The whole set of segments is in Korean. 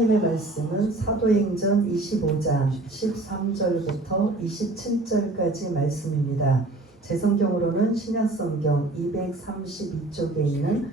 하나님의 말씀은 사도행전 25장 13절부터 27절까지 말씀입니다. 제 성경으로는 신약성경 232쪽에 있는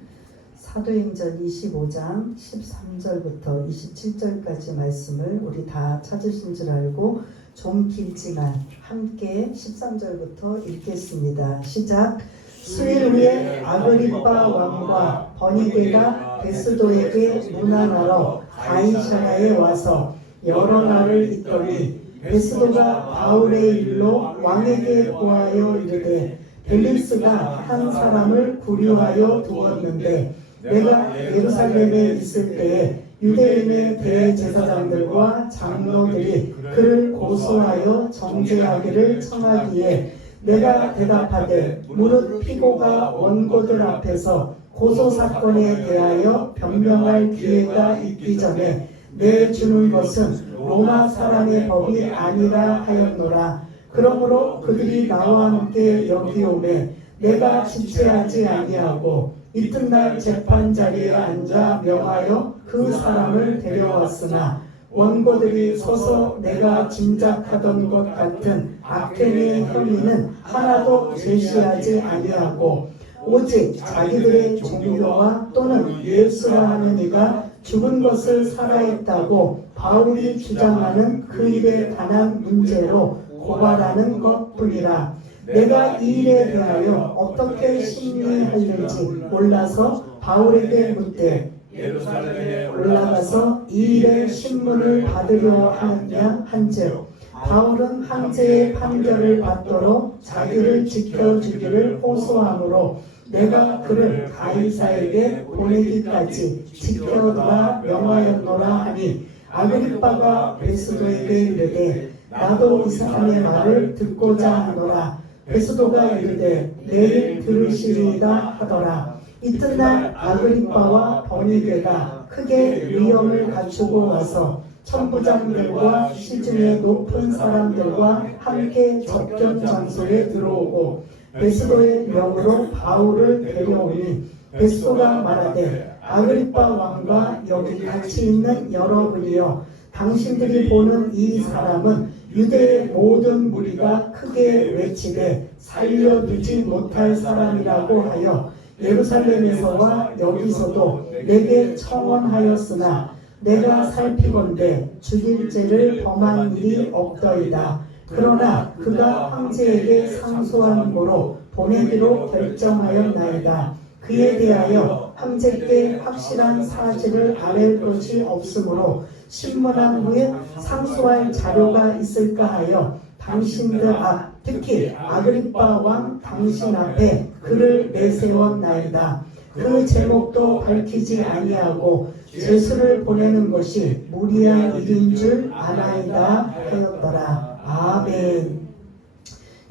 사도행전 25장 13절부터 27절까지 말씀을 우리 다 찾으신 줄 알고 좀 길지만 함께 13절부터 읽겠습니다. 시작. 수일 후에 아그리빠 왕과 버니게가 베스도에게 문안하러 가이사랴에 와서 여러 날을 있더니 베스도가 바울의 일로 왕에게 고하여 이르되 벨릭스가 한 사람을 구류하여 두었는데 내가 예루살렘에 있을 때에 유대인의 대제사장들과 장로들이 그를 고소하여 정죄하기를 청하기에 내가 대답하되 무릇 피고가 원고들 앞에서 고소사건에 대하여 변명할 기회가 있기 전에 내주는 것은 로마 사람의 법이 아니라 하였노라. 그러므로 그들이 나와 함께 여기 오매 내가 지체하지 아니하고 이튿날 재판 자리에 앉아 명하여 그 사람을 데려왔으나 원고들이 서서 내가 짐작하던 것 같은 악행의 혐의는 하나도 제시하지 아니하고 오직 자기들의 종교와 또는 예수라 하는 이가 죽은 것을 살아있다고 바울이 주장하는 그 일에 관한 문제로 고발하는 것뿐이라. 내가 이 일에 대하여 어떻게 심리하는지 몰라서 바울에게 묻되 예루살렘에 올라가서 이 일의 신문을 받으려 하느냐 한즉 바울은 황제의 판결을 받도록 자기를 지켜주기를 호소하므로 내가 그를 가이사에게 보내기까지 지켜두라 명하였노라 하니 아그리빠가 베스도에게 이르되 나도 이 사람의 말을 듣고자 하노라. 베스도가 이르되 내일 들으시리이다 하더라. 이튿날 아그리빠와 버니게가 크게 위엄을 갖추고 와서 천부장들과 시중의 높은 사람들과 함께 접견 장소에 들어오고 베스도의 명으로 바울을 데려오니 베스도가 말하되 아그리빠 왕과 여기 같이 있는 여러분이여 당신들이 보는 이 사람은 유대의 모든 무리가 크게 외치되 살려두지 못할 사람이라고 하여 예루살렘에서와 여기서도 내게 청원하였으나 내가 살피건대 죽일 죄를 범한 일이 없더이다. 그러나 그가 황제에게 상소한 고로 보내기로 결정하였나이다. 그에 대하여 황제께 확실한 사실을 아랠 것이 없으므로 신문한 후에 상소할 자료가 있을까 하여 당신들 앞 특히 아그리빠 왕 당신 앞에 그를 내세웠나이다. 그 제목도 밝히지 아니하고 죄수를 보내는 것이 무리한 일인 줄 아나이다 하였더라. 아멘.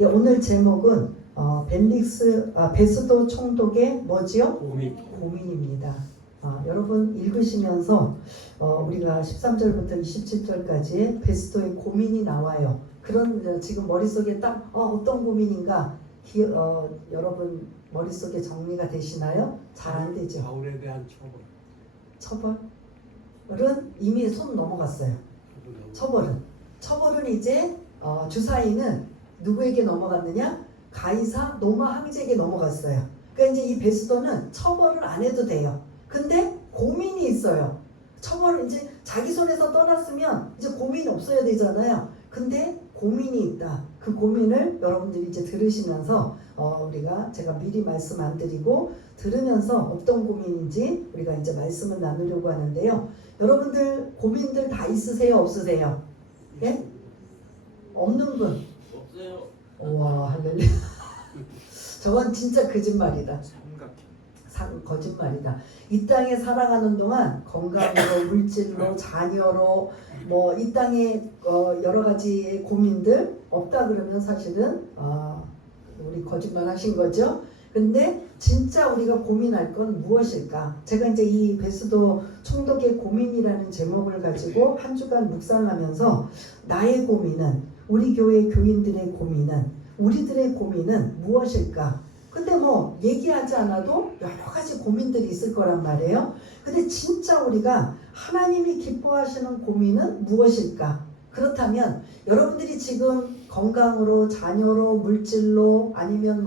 예, 오늘 제목은 베스도 총독의 뭐지요? 고민입니다. 여러분 읽으시면서 우리가 13절부터 27절까지 베스도의 고민이 나와요. 그런 지금 머릿속에 딱 어떤 고민인가 여러분 머릿속에 정리가 되시나요? 잘 안 되죠. 바울에 대한 처벌은 이미 손 넘어갔어요. 처벌은 이제 주사위는 누구에게 넘어갔느냐? 가이사 로마 황제에게 넘어갔어요. 그러니까 이제 이 베스도는 처벌을 안 해도 돼요. 근데 고민이 있어요. 처벌을 이제 자기 손에서 떠났으면 이제 고민이 없어야 되잖아요. 근데 고민이 있다. 그 고민을 여러분들이 이제 들으시면서 제가 미리 말씀 안 드리고 들으면서 어떤 고민인지 우리가 이제 말씀을 나누려고 하는데요. 여러분들 고민들 다 있으세요? 없으세요? 예? 없는 분? 없어요. 우와, 할렐루야. 저건 진짜 거짓말이다. 거짓말이다. 이 땅에 살아가는 동안 건강으로, 물질로, 자녀로, 이 땅에 여러 가지의 고민들 없다 그러면 사실은 우리 거짓말 하신 거죠. 근데 진짜 우리가 고민할 건 무엇일까? 제가 이제 이 베스도 총독의 고민이라는 제목을 가지고 한 주간 묵상하면서 나의 고민은, 우리 교회 교인들의 고민은, 우리들의 고민은 무엇일까? 근데 얘기하지 않아도 여러 가지 고민들이 있을 거란 말이에요. 근데 진짜 우리가 하나님이 기뻐하시는 고민은 무엇일까? 그렇다면 여러분들이 지금 건강으로, 자녀로, 물질로, 아니면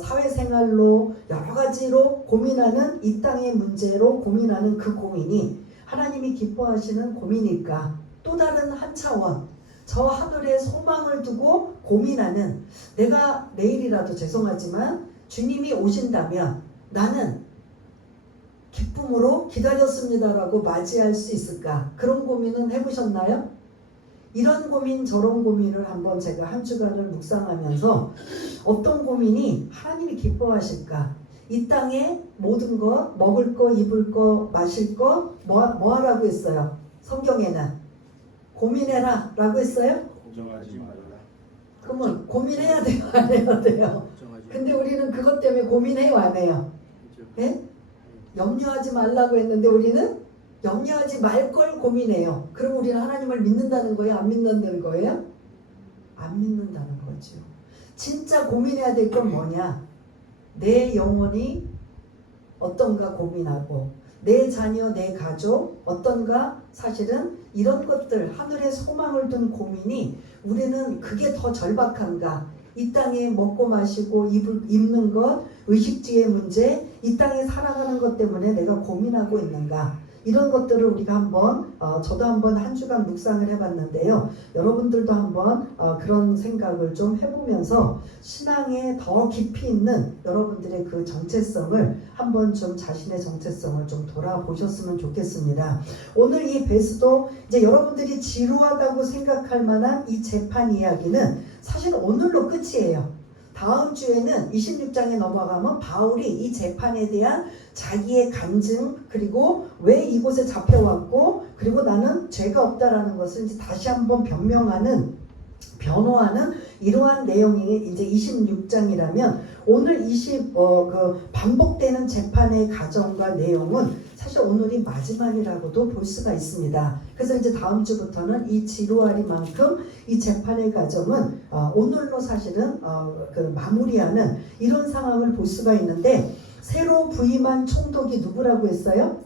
사회생활로 여러 가지로 고민하는 이 땅의 문제로 고민하는 그 고민이 하나님이 기뻐하시는 고민일까? 또 다른 한 차원, 저 하늘에 소망을 두고 고민하는, 내가 내일이라도 죄송하지만 주님이 오신다면 나는 기쁨으로 기다렸습니다라고 맞이할 수 있을까? 그런 고민은 해보셨나요? 이런 고민 저런 고민을 한번 제가 한 주간을 묵상하면서 어떤 고민이 하나님이 기뻐하실까? 이 땅에 모든 것, 먹을 거, 입을 거, 마실 거 뭐 하라고 했어요? 성경에는 고민해라 라고 했어요? 걱정하지 말라. 그러면 고민해야 돼요? 안 해야 돼요? 근데 우리는 그것 때문에 고민해요? 안 해요? 예? 염려하지 말라고 했는데 우리는 염려하지 말 걸 고민해요. 그럼 우리는 하나님을 믿는다는 거예요? 안 믿는다는 거예요? 안 믿는다는 거죠. 진짜 고민해야 될 건 뭐냐? 내 영혼이 어떤가 고민하고, 내 자녀, 내 가족 어떤가. 사실은 이런 것들, 하늘에 소망을 둔 고민이 우리는 그게 더 절박한가. 이 땅에 먹고 마시고 입는 것, 의식주의 문제, 이 땅에 살아가는 것 때문에 내가 고민하고 있는가. 이런 것들을 우리가 한번 저도 한번 한 주간 묵상을 해봤는데요. 여러분들도 한번 그런 생각을 좀 해보면서 신앙에 더 깊이 있는 여러분들의 그 정체성을 한번 좀 자신의 정체성을 좀 돌아보셨으면 좋겠습니다. 오늘 이 베스도 이제 여러분들이 지루하다고 생각할 만한 이 재판 이야기는 사실 오늘로 끝이에요. 다음 주에는 26장에 넘어가면 바울이 이 재판에 대한 자기의 간증, 그리고 왜 이곳에 잡혀왔고, 그리고 나는 죄가 없다라는 것을 이제 다시 한번 변호하는 이러한 내용이 이제 26장이라면 오늘 반복되는 재판의 과정과 내용은 사실 오늘이 마지막이라고도 볼 수가 있습니다. 그래서 이제 다음 주부터는 이 지루하리만큼 이 재판의 과정은 오늘로 사실은 마무리하는 이런 상황을 볼 수가 있는데, 새로 부임한 총독이 누구라고 했어요?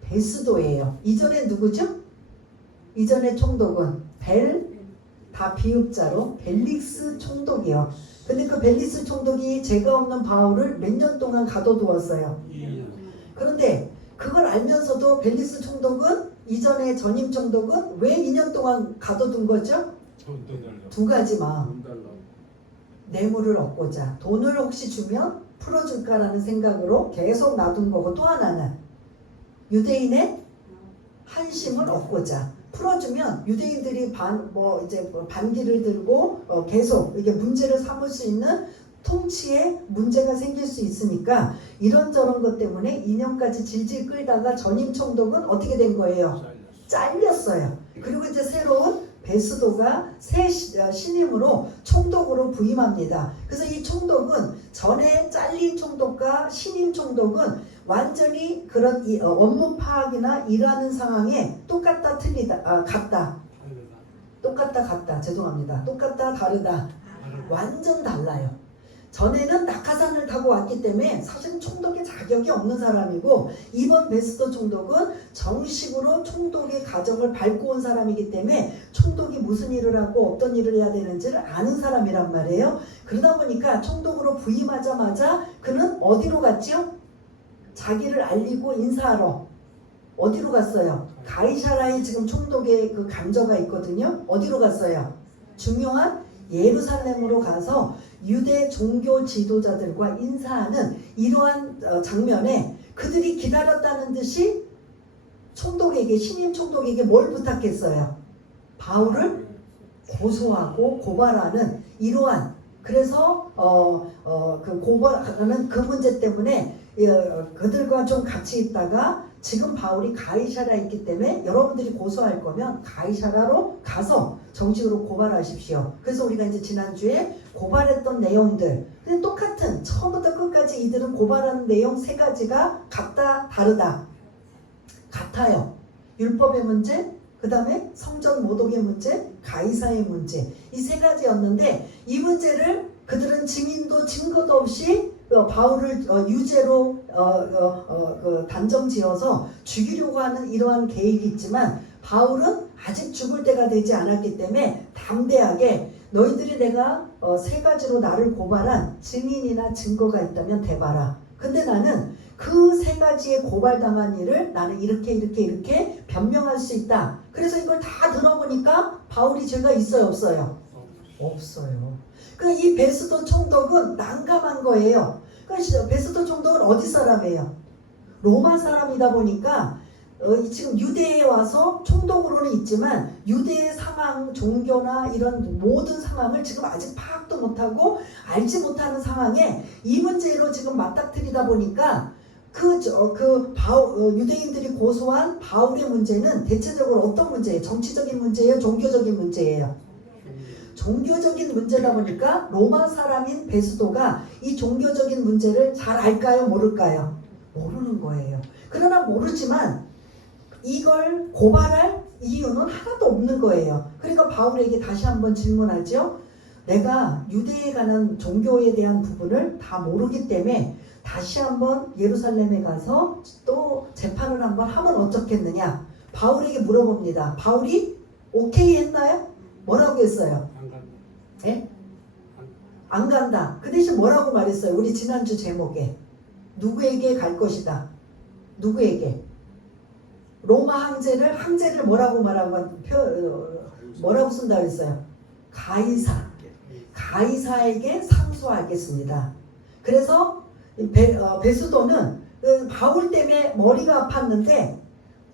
베스도예요. 이전에 누구죠? 이전에 총독은 다 비읍자로 벨릭스 총독이요. 근데 그 벨릭스 총독이 죄가 없는 바울을 몇 년 동안 가둬두었어요. 그런데 그걸 알면서도 벨릭스 총독은, 이전에 전임 총독은 왜 2년 동안 가둬둔 거죠? 두 가지 마음. 뇌물을 얻고자, 돈을 혹시 주면 풀어줄까라는 생각으로 계속 놔둔 거고, 또 하나는 유대인의 한심을 얻고자, 풀어주면 유대인들이 반기를 들고 계속 이게 문제를 삼을 수 있는 통치에 문제가 생길 수 있으니까 이런저런 것 때문에 2년까지 질질 끌다가 전임 총독은 어떻게 된 거예요? 잘렸어요. 그리고 이제 새로운 베스도가 새 신임으로 총독으로 부임합니다. 그래서 이 총독은 전에 잘린 총독과 신임 총독은 완전히 그런 업무 파악이나 일하는 상황에 똑같다 다르다 완전 달라요. 전에는 낙하산을 타고 왔기 때문에 사실 총독의 자격이 없는 사람이고, 이번 베스도 총독은 정식으로 총독의 가정을 밟고 온 사람이기 때문에 총독이 무슨 일을 하고 어떤 일을 해야 되는지를 아는 사람이란 말이에요. 그러다 보니까 총독으로 부임하자마자 그는 어디로 갔죠? 자기를 알리고 인사하러 어디로 갔어요? 가이사라에 지금 총독의 그 감저가 있거든요. 어디로 갔어요? 중요한 예루살렘으로 가서 유대 종교 지도자들과 인사하는 이러한 장면에 그들이 기다렸다는 듯이 총독에게, 신임 총독에게 뭘 부탁했어요? 바울을 고소하고 고발하는 이러한, 그래서 그 고발하는 그 문제 때문에 그들과 좀 같이 있다가 지금 바울이 가이사라에 있기 때문에 여러분들이 고소할 거면 가이사라로 가서 정식으로 고발하십시오. 그래서 우리가 이제 지난주에 고발했던 내용들, 근데 똑같은 처음부터 끝까지 이들은 고발하는 내용 세 가지가 같다 다르다. 같아요. 율법의 문제, 그 다음에 성전 모독의 문제, 가이사의 문제, 이 세 가지였는데 이 문제를 그들은 증인도 증거도 없이 바울을 유죄로 단정지어서 죽이려고 하는 이러한 계획이 있지만 바울은 아직 죽을 때가 되지 않았기 때문에 담대하게 너희들이 내가 세 가지로 나를 고발한 증인이나 증거가 있다면 대봐라. 근데 나는 그 세 가지의 고발당한 일을 나는 이렇게 변명할 수 있다. 그래서 이걸 다 들어보니까 바울이 죄가 있어요, 없어요? 없어요. 그러니까 이 베스도 총독은 난감한 거예요. 그러니까 베스도 총독은 어디 사람이에요? 로마 사람이다 보니까 지금 유대에 와서 총독으로는 있지만 유대의 상황, 종교나 이런 모든 상황을 지금 아직 파악도 못하고 알지 못하는 상황에 이 문제로 지금 맞닥뜨리다 보니까 유대인들이 고소한 바울의 문제는 대체적으로 어떤 문제예요? 정치적인 문제예요? 종교적인 문제예요? 종교적인 문제다 보니까 로마 사람인 베스도가 이 종교적인 문제를 잘 알까요? 모를까요? 모르는 거예요. 그러나 모르지만 이걸 고발할 이유는 하나도 없는 거예요. 그러니까 바울에게 다시 한번 질문하죠. 내가 유대에 관한 종교에 대한 부분을 다 모르기 때문에 다시 한번 예루살렘에 가서 또 재판을 한번 하면 어떻겠느냐. 바울에게 물어봅니다. 바울이 오케이 했나요? 뭐라고 했어요? 네? 안 간다. 그 대신 뭐라고 말했어요? 우리 지난주 제목에 누구에게 갈 것이다. 누구에게? 로마 황제를 뭐라고 뭐라고 쓴다 그랬어요? 가이사에게 상소하겠습니다. 그래서 베스도는 바울 때문에 머리가 아팠는데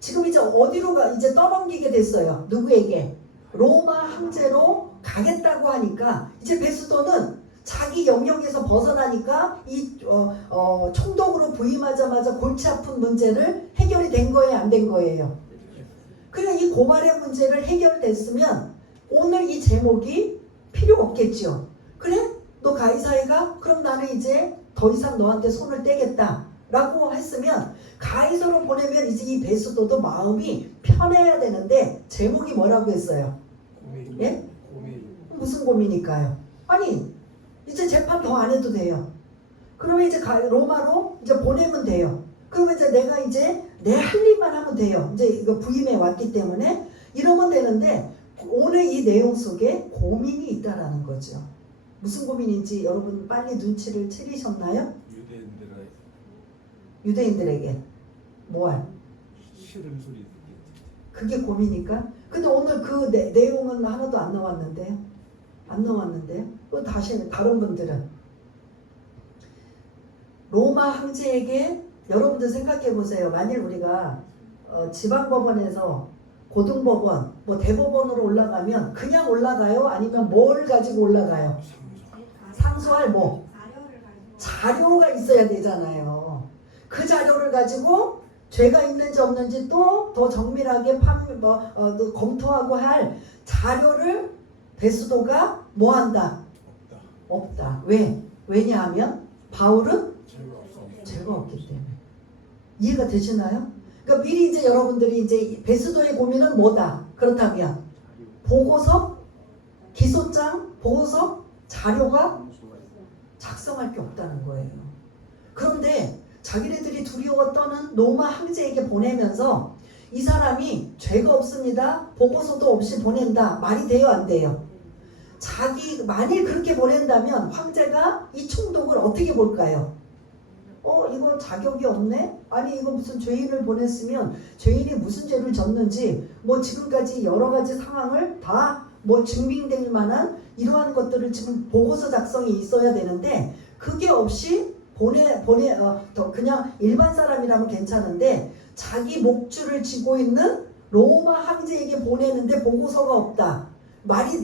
지금 이제 어디로 이제 떠넘기게 됐어요. 누구에게? 로마 황제로 가겠다고 하니까 이제 베스도는 자기 영역에서 벗어나니까 이 총독으로 부임하자마자 골치 아픈 문제를 해결이 된 거예요, 안 된 거예요? 그래, 이 고발의 문제를 해결됐으면 오늘 이 제목이 필요 없겠죠. 그래? 너 가이사이가? 그럼 나는 이제 더 이상 너한테 손을 떼겠다 라고 했으면 가이사로 보내면 이제 이 베스도도 마음이 편해야 되는데 제목이 뭐라고 했어요? 고민. 예? 고민. 무슨 고민일까요? 아니 이제 재판 더 안 해도 돼요. 그러면 이제 로마로 이제 보내면 돼요. 그러면 이제 내가 이제 내 할 일만 하면 돼요. 이제 이거 부임해 왔기 때문에 이러면 되는데 오늘 이 내용 속에 고민이 있다라는 거죠. 무슨 고민인지 여러분 빨리 눈치를 채리셨나요? 유대인들에게 뭐할? 싫은 소리. 그게 고민일까? 근데 오늘 그 내용은 하나도 안 나왔는데요. 안 나왔는데요. 또 다시 다른 분들은 로마 황제에게 여러분들 생각해 보세요. 만일 우리가 지방법원에서 고등법원, 뭐 대법원으로 올라가면 그냥 올라가요? 아니면 뭘 가지고 올라가요? 상소할 뭐? 자료가 있어야 되잖아요. 그 자료를 가지고 죄가 있는지 없는지 또 더 정밀하게 검토하고 할 자료를 베스도가 뭐 한다? 없다. 왜? 왜냐하면 바울은 죄가 없기 때문에. 이해가 되시나요? 그러니까 미리 이제 여러분들이 이제 베스도의 고민은 뭐다? 그렇다면 보고서, 기소장, 보고서, 자료가 작성할 게 없다는 거예요. 그런데 자기네들이 두려워 떠는 로마 황제에게 보내면서 이 사람이 죄가 없습니다. 보고서도 없이 보낸다. 말이 돼요? 안 돼요? 만일 그렇게 보낸다면 황제가 이 총독을 어떻게 볼까요? 이거 자격이 없네? 아니 이거 무슨 죄인을 보냈으면 죄인이 무슨 죄를 졌는지 뭐 지금까지 여러 가지 상황을 다 뭐 증빙될 만한 이러한 것들을 지금 보고서 작성이 있어야 되는데 그게 없이 그냥 일반 사람이라면 괜찮은데 자기 목줄을 쥐고 있는 로마 황제에게 보내는데 보고서가 없다.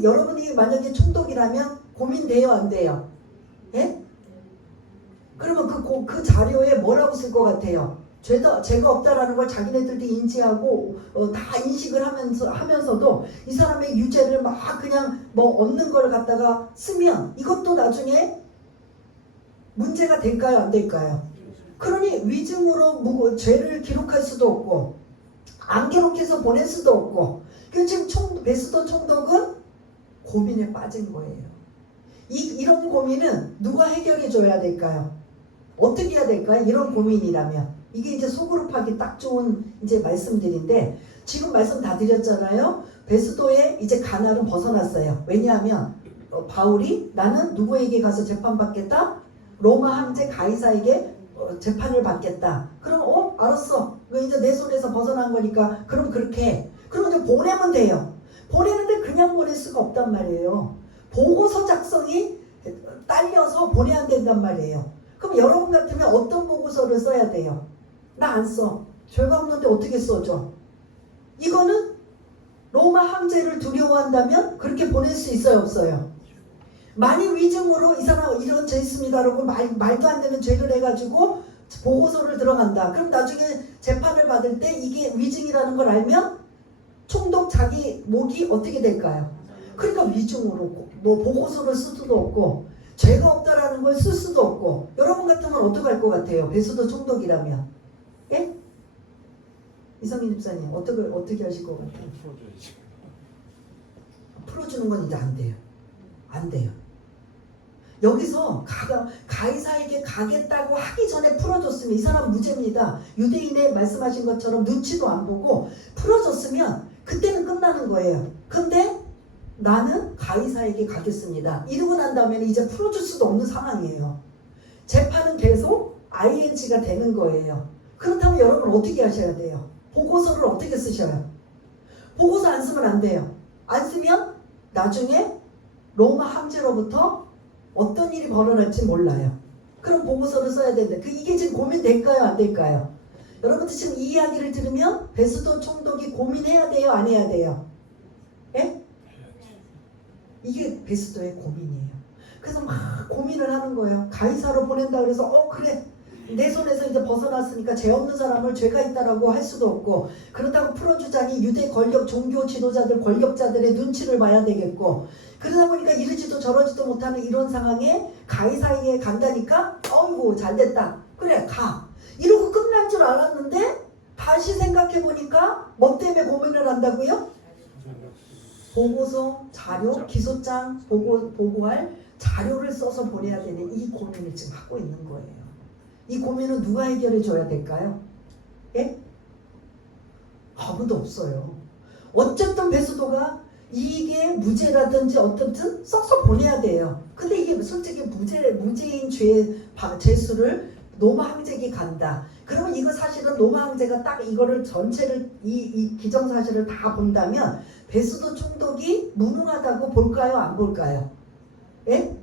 여러분이 만약에 총독이라면 고민돼요, 안 돼요? 예? 그러면 그 자료에 뭐라고 쓸 것 같아요? 죄가 없다라는 걸 자기네들도 인지하고 다 인식을 하면서도 이 사람의 유죄를 막 그냥 뭐 없는 걸 갖다가 쓰면 이것도 나중에 문제가 될까요, 안 될까요? 그러니 위증으로 죄를 기록할 수도 없고 안 기록해서 보낼 수도 없고 그래서 지금 베스도 총독은 고민에 빠진 거예요. 이런 고민은 누가 해결해 줘야 될까요? 어떻게 해야 될까요? 이런 고민이라면 이게 이제 소그룹하기 딱 좋은 이제 말씀들인데 지금 말씀 다 드렸잖아요. 베스도에 이제 가날은 벗어났어요. 왜냐하면 바울이 나는 누구에게 가서 재판받겠다? 로마 황제 가이사에게 재판을 받겠다. 그럼 알았어. 이제 내 손에서 벗어난 거니까 그럼 그렇게 해. 그럼 이제 보내면 돼요. 보내는데 그냥 보낼 수가 없단 말이에요. 보고서 작성이 딸려서 보내야 된단 말이에요. 그럼 여러분 같으면 어떤 보고서를 써야 돼요? 나 안 써. 죄가 없는데 어떻게 써줘? 이거는 로마 황제를 두려워한다면 그렇게 보낼 수 있어요, 없어요? 만일 위증으로 이 사람 이런 죄 있습니다라고 말도 안 되는 죄를 해가지고 보고서를 들어간다. 그럼 나중에 재판을 받을 때 이게 위증이라는 걸 알면 총독 자기 목이 어떻게 될까요? 그러니까 위증으로 뭐 보고서를 쓸 수도 없고 죄가 없다라는 걸 쓸 수도 없고 여러분 같으면 어떻게 할 것 같아요? 베스도 총독이라면 예? 이성민 집사님 어떻게 하실 것 같아요? 풀어주는 건 이제 안 돼요. 안 돼요. 여기서 가이사에게 가겠다고 하기 전에 풀어줬으면 이 사람 무죄입니다. 유대인의 말씀하신 것처럼 눈치도 안 보고 풀어줬으면 그때는 끝나는 거예요. 근데 나는 가이사에게 가겠습니다. 이러고 난 다음에 이제 풀어줄 수도 없는 상황이에요. 재판은 계속 ing가 되는 거예요. 그렇다면 여러분 어떻게 하셔야 돼요? 보고서를 어떻게 쓰셔요? 보고서 안 쓰면 안 돼요. 안 쓰면 나중에 로마 황제로부터 어떤 일이 벌어날지 몰라요. 그럼 보고서를 써야 되는데 이게 지금 고민될까요? 안 될까요? 여러분들 지금 이 이야기를 들으면 베스도 총독이 고민해야 돼요? 안 해야 돼요? 예? 이게 베스도의 고민이에요. 그래서 막 고민을 하는 거예요. 가이사로 보낸다 그래서 그래 내 손에서 이제 벗어났으니까 죄 없는 사람을 죄가 있다라고 할 수도 없고 그렇다고 풀어주자니 유대 권력 종교 지도자들 권력자들의 눈치를 봐야 되겠고 그러다 보니까 이러지도 저러지도 못하는 이런 상황에 가이사에게 간다니까 어이구 잘됐다 그래 가 이러고 끝난 줄 알았는데 다시 생각해 보니까 뭐 때문에 고민을 한다고요? 보고서 자료 기소장 보고할 자료를 써서 보내야 되는 이 고민을 지금 하고 있는 거예요. 이 고민은 누가 해결해 줘야 될까요? 예? 아무도 없어요. 어쨌든 베스도가 이게 무죄라든지 어떻든 써서 보내야 돼요. 근데 이게 솔직히 무죄인 죄수를 로마 황제에게 간다. 그러면 이거 사실은 로마 황제가 딱 이거를 전체를 이 기정사실을 다 본다면 베스도 총독이 무능하다고 볼까요? 안 볼까요? 예?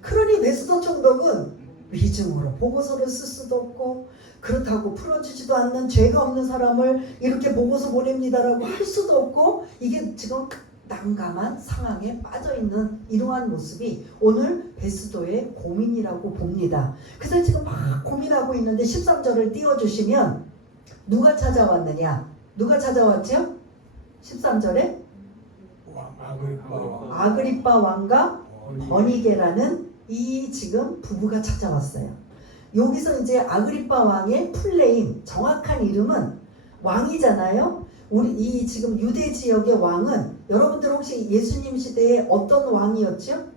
그러니 베스도 총독은 위증으로 보고서를 쓸 수도 없고 그렇다고 풀어주지도 않는 죄가 없는 사람을 이렇게 보고서 보냅니다라고 할 수도 없고 이게 지금 난감한 상황에 빠져있는 이러한 모습이 오늘 베스도의 고민이라고 봅니다. 그래서 지금 막 고민하고 있는데 13절을 띄워주시면 누가 찾아왔느냐? 누가 찾아왔죠? 13절에 아그리빠 왕과 버니게라는 이 지금 부부가 찾아왔어요. 여기서 이제 아그리빠 왕의 풀네임 정확한 이름은 왕이잖아요. 우리 이 지금 유대 지역의 왕은 여러분들 혹시 예수님 시대에 어떤 왕이었죠?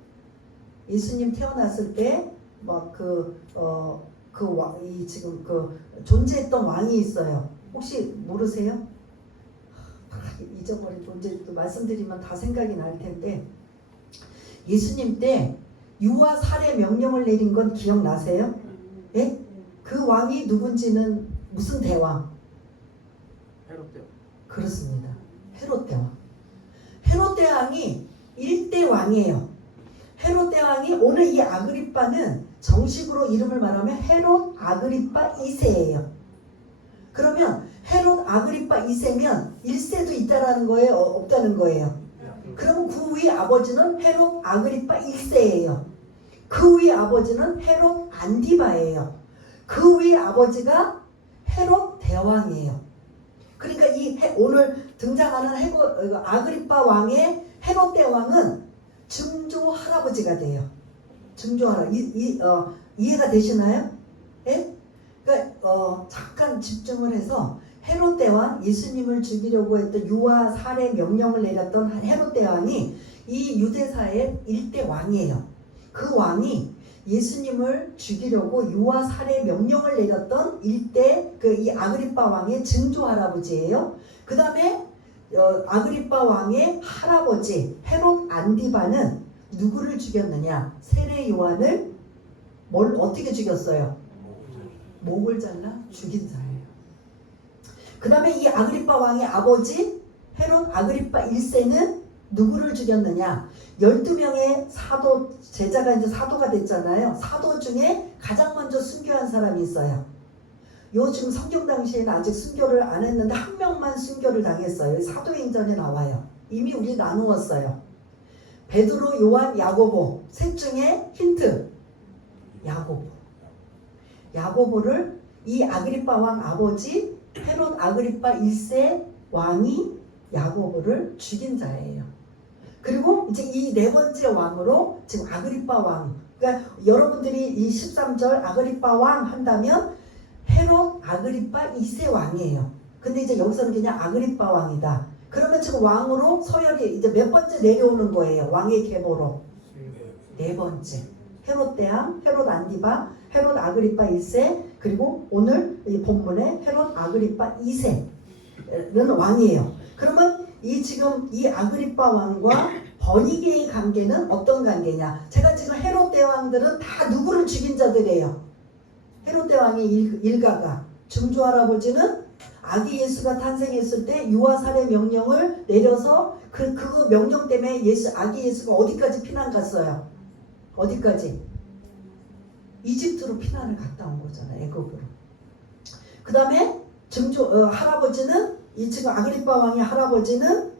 예수님 태어났을 때 막 이 지금 존재했던 왕이 있어요. 혹시 모르세요? 잊어버리고 이제 또 말씀드리면 다 생각이 날 텐데 예수님 때 유아 살해 명령을 내린 건 기억나세요? 예? 그 왕이 누군지는 무슨 대왕? 헤롯 대왕. 그렇습니다. 헤롯 대왕. 헤롯 대왕이 1대 왕이에요. 헤롯 대왕이 오늘 이 아그리빠는 정식으로 이름을 말하면 헤롯 아그리빠 2세예요. 그러면 헤롯 아그리빠 2세면 1세도 있다라는 거예요? 없다는 거예요? 그러면 그 위의 아버지는 헤롯 아그리빠 1세예요. 그 위의 아버지는 헤롯 안디바예요. 그 위의 아버지가 헤롯 대왕이에요. 그러니까 오늘 등장하는 아그리빠 왕의 헤롯 대왕은 증조 할아버지가 돼요. 증조 할아버지. 이해가 되시나요? 예? 그러니까 잠깐 집중을 해서 헤롯 대왕, 예수님을 죽이려고 했던 유아 살해 명령을 내렸던 헤롯 대왕이 이 유대사의 1대 왕이에요. 그 왕이 예수님을 죽이려고 유아 살해 명령을 내렸던 일대 이 아그리빠 왕의 증조 할아버지예요. 그 다음에 아그리빠 왕의 할아버지 헤롯 안디바는 누구를 죽였느냐? 세례 요한을 어떻게 죽였어요? 목을 잘라 죽인 자예요. 그 다음에 이 아그리빠 왕의 아버지 헤롯 아그리빠 1세는 누구를 죽였느냐? 12명의 사도, 제자가 이제 사도가 됐잖아요. 사도 중에 가장 먼저 순교한 사람이 있어요. 요 지금 성경 당시에는 아직 순교를 안 했는데 한 명만 순교를 당했어요. 사도행전에 나와요. 이미 우리 나누었어요. 베드로, 요한, 야고보 셋 중에 힌트. 야고보를 이 아그리빠 왕 아버지 헤롯 아그리빠 1세 왕이 야고보를 죽인 자예요. 그리고 이제 이 네 번째 왕으로 지금 아그리빠 왕, 그러니까 여러분들이 이 13절 아그리빠 왕 한다면 헤롯 아그리빠 2세 왕이에요. 근데 이제 여기서는 그냥 아그리빠 왕이다. 그러면 지금 왕으로 서열이 이제 몇 번째 내려오는 거예요. 왕의 계보로. 네 번째. 헤롯 대왕, 헤롯 안디바, 헤롯 아그리빠 1세, 그리고 오늘 이 본문의 헤롯 아그리빠 2세는 왕이에요. 그러면 지금 이 아그리빠 왕과 버니게의 관계는 어떤 관계냐? 제가 지금 헤롯 대왕들은 다 누구를 죽인 자들이에요. 헤롯 대왕의 일가가, 증조 할아버지는 아기 예수가 탄생했을 때 유아 살해 명령을 내려서 그 명령 때문에 아기 예수가 어디까지 피난 갔어요? 어디까지? 이집트로 피난을 갔다 온 거잖아요. 애굽으로. 그 다음에 할아버지는 이 지금 아그리빠 왕의 할아버지는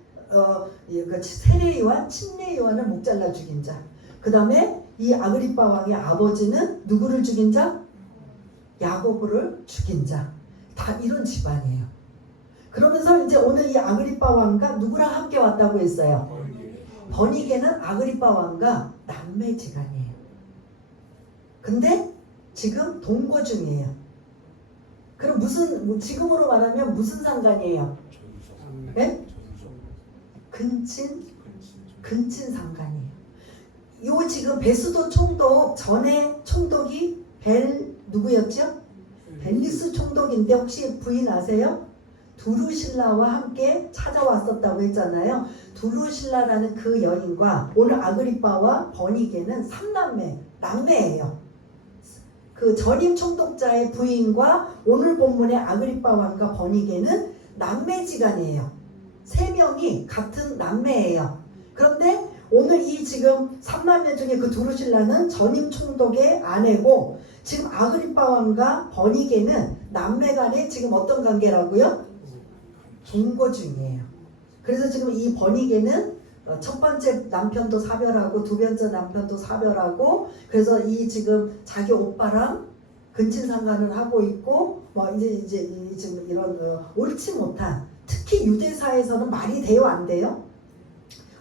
세례 요한, 침례 요한을 목 잘라 죽인 자. 그 다음에 이 아그리빠 왕의 아버지는 누구를 죽인 자? 야고보를 죽인 자. 다 이런 집안이에요. 그러면서 이제 오늘 이 아그리빠 왕과 누구랑 함께 왔다고 했어요? 버니게는 아그리빠 왕과 남매지간이에요. 근데 지금 동거 중이에요. 그럼 지금으로 말하면 무슨 상관이에요? 네? 근친 상관이에요. 요 지금 베스도 총독 전에 총독이 누구였죠? 벨리스 총독인데 혹시 부인 아세요? 두루실라와 함께 찾아왔었다고 했잖아요. 두루실라라는 그 여인과 오늘 아그리빠와 버니게는 남매예요. 그 전임 총독자의 부인과 오늘 본문의 아그리빠 왕과 버니게는 남매지간이에요. 세 명이 같은 남매예요. 그런데 오늘 이 지금 3남매 중에 그 두루실라는 전임 총독의 아내고 지금 아그리빠 왕과 버니게는 남매간에 지금 어떤 관계라고요? 동거 중이에요. 그래서 지금 이 버니게는 첫 번째 남편도 사별하고 두 번째 남편도 사별하고 그래서 이 지금 자기 오빠랑 근친 상간을 하고 있고 이제 지금 이런 옳지 못한 특히 유대사에서는 말이 돼요 안 돼요?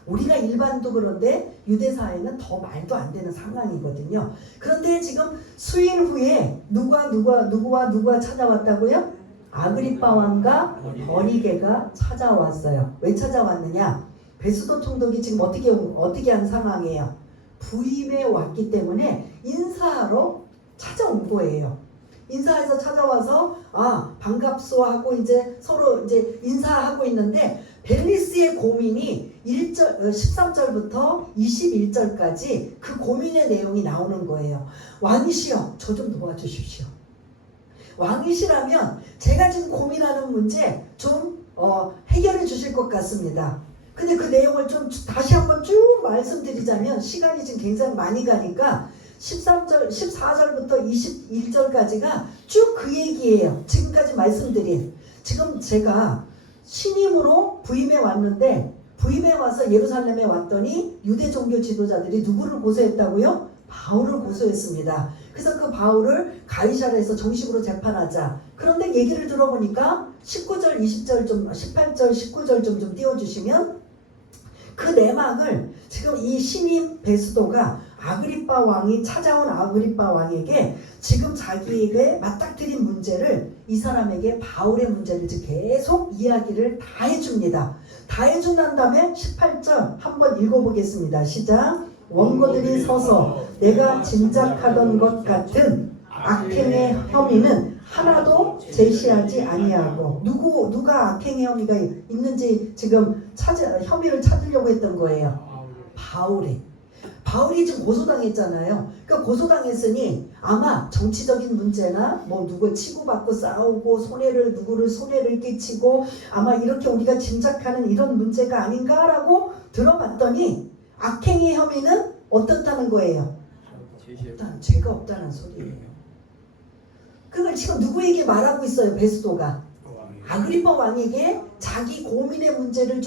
우리가 일반도 그런데 유대사에는 더 말도 안 되는 상황이거든요. 그런데 지금 수일 후에 누구와 찾아왔다고요? 아그리빠 왕과 버니게가 찾아왔어요. 왜 찾아왔느냐? 베스도 총독이 지금 어떻게 한 상황이에요? 부임해 왔기 때문에 인사하러 찾아온 거예요. 인사해서 찾아와서 반갑소 하고 이제 서로 이제 인사하고 있는데 벨리스의 고민이 13절부터 21절까지 그 고민의 내용이 나오는 거예요. 왕이시여, 저 좀 도와주십시오. 왕이시라면 제가 지금 고민하는 문제 좀 해결해 주실 것 같습니다. 근데 그 내용을 좀 다시 한번 쭉 말씀드리자면 시간이 지금 굉장히 많이 가니까 14절부터 21절까지가 쭉 그 얘기예요. 지금까지 말씀드린. 지금 제가 신임으로 부임해 왔는데 부임해 와서 예루살렘에 왔더니 유대 종교 지도자들이 누구를 고소했다고요? 바울을 고소했습니다. 그래서 그 바울을 가이사랴에서 정식으로 재판하자. 그런데 얘기를 들어보니까 19절, 20절 18절, 19절 좀 띄워주시면 그 내막을 지금 이 신임 베스도가 아그리빠 왕이 찾아온 아그리빠 왕에게 지금 자기에게 맞닥뜨린 문제를 이 사람에게 바울의 문제를 계속 이야기를 다 해줍니다. 다 해준 다음에 18절 한번 읽어보겠습니다. 시작. 원고들이 서서 내가 짐작하던 것 같은 악행의 혐의는 하나도 제시하지 아니하고 누가 악행의 혐의가 있는지 지금 혐의를 찾으려고 했던 거예요. 바울이 지금 고소당했잖아요. 그러니까 고소당했으니 아마 정치적인 문제나 뭐 누구 치고받고 싸우고 누구를 손해를 끼치고 아마 이렇게 우리가 짐작하는 이런 문제가 아닌가라고 들어봤더니 악행의 혐의는 어떻다는 거예요? 죄가 없다는 소리예요. 그걸 지금 누구에게 말하고 있어요? 베스도가 아그리파 왕에게 자기 고민의 문제를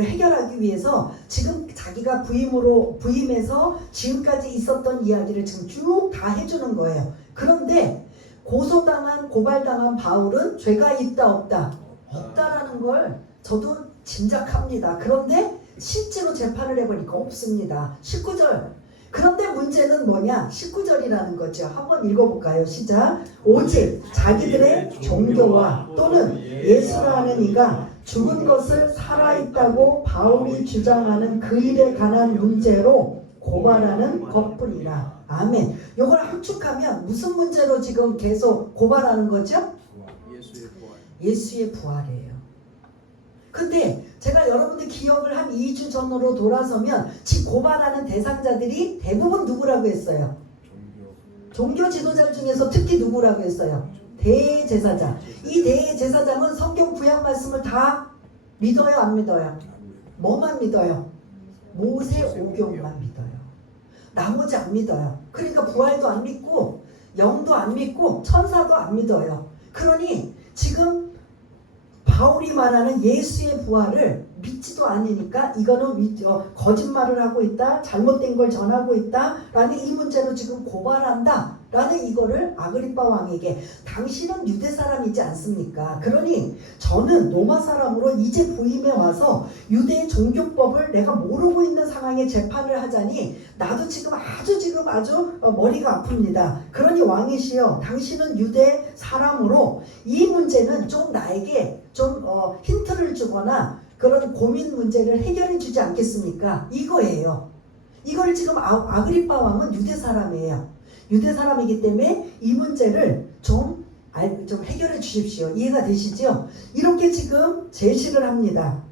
해결하기 위해서 지금 자기가 부임해서 지금까지 있었던 이야기를 지금 쭉 다 해주는 거예요. 그런데 고발당한 바울은 죄가 있다 없다? 없다라는 걸 저도 짐작합니다. 그런데 실제로 재판을 해보니까 없습니다. 19절. 그런데 문제는 뭐냐? 19절이라는 거죠. 한번 읽어볼까요? 시작. 오직 자기들의 종교와 또는 예수라는 이가 죽은 것을 살아있다고 바울이 주장하는 그 일에 관한 문제로 고발하는 것뿐이라. 아멘. 이걸 함축하면 무슨 문제로 지금 계속 고발하는 거죠? 예수의 부활이에요. 근데 제가 여러분들 기억을 한 2주 전으로 돌아서면 지금 고발하는 대상자들이 대부분 누구라고 했어요? 종교 지도자 중에서 특히 누구라고 했어요? 대제사장. 이 대제사장은 성경 구약 말씀을 다 믿어요, 안 믿어요? 뭐만 믿어요? 모세오경만 믿어요. 나머지 안 믿어요. 그러니까 부활도 안 믿고 영도 안 믿고 천사도 안 믿어요. 그러니 지금 바울이 말하는 예수의 부활을 믿지도 않으니까 이거는 거짓말을 하고 있다, 잘못된 걸 전하고 있다 라는 이 문제로 지금 고발한다 라는 이거를 아그리파 왕에게. 당신은 유대 사람이지 않습니까? 그러니 저는 로마 사람으로 이제 부임해 와서 유대 종교법을 내가 모르고 있는 상황에 재판을 하자니 나도 지금 아주 머리가 아픕니다. 그러니 왕이시여, 당신은 유대 사람으로 이 문제는 좀 나에게 힌트를 주거나 그런 고민 문제를 해결해 주지 않겠습니까? 이거예요. 이걸 지금 아그리파 왕은 유대 사람이에요. 유대 사람이기 때문에 이 문제를 좀 해결해 주십시오. 이해가 되시죠? 이렇게 지금 제시를 합니다.